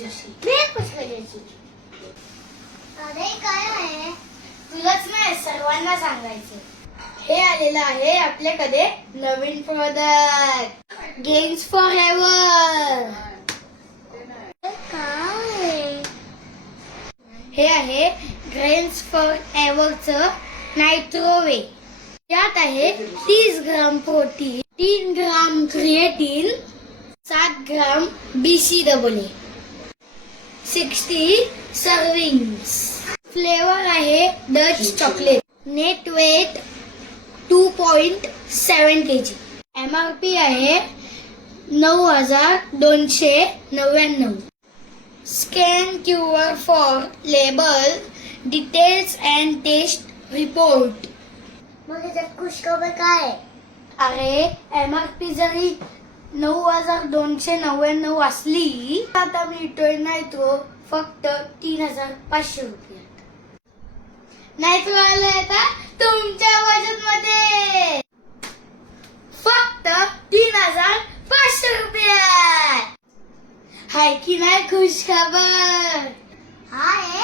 जोशी. पुष्कळ जोशी. अरे काय आहे? तुलाच नाही सर्वांना सांगायचं. हे आलेलं आहे आपल्याकडे नवीन प्रोडक्ट गेम्स फॉर एव्हर. काय? हे आहे ग्रेन्स फॉर एव्हरचं नायट्रोवे. यात आहे 30 gram protein, 3 gram creatine, 7 gram BCAA, 60 servings. Flavour आहे Dutch chocolate. Net weight 2.7 kg. MRP आहे 9,299. Scan QR for label details and test report. मग याच्यात खुशखबर काय आहे? अरे MRP जरी 9,299 असली आता मिळतोय नायट्रो फक्त 3,500 रुपयात. नायट्रो आलाय का तुमच्या बजेट मध्ये फक्त 3,500 रुपयात. हाय की नाही खुश खबर? हाय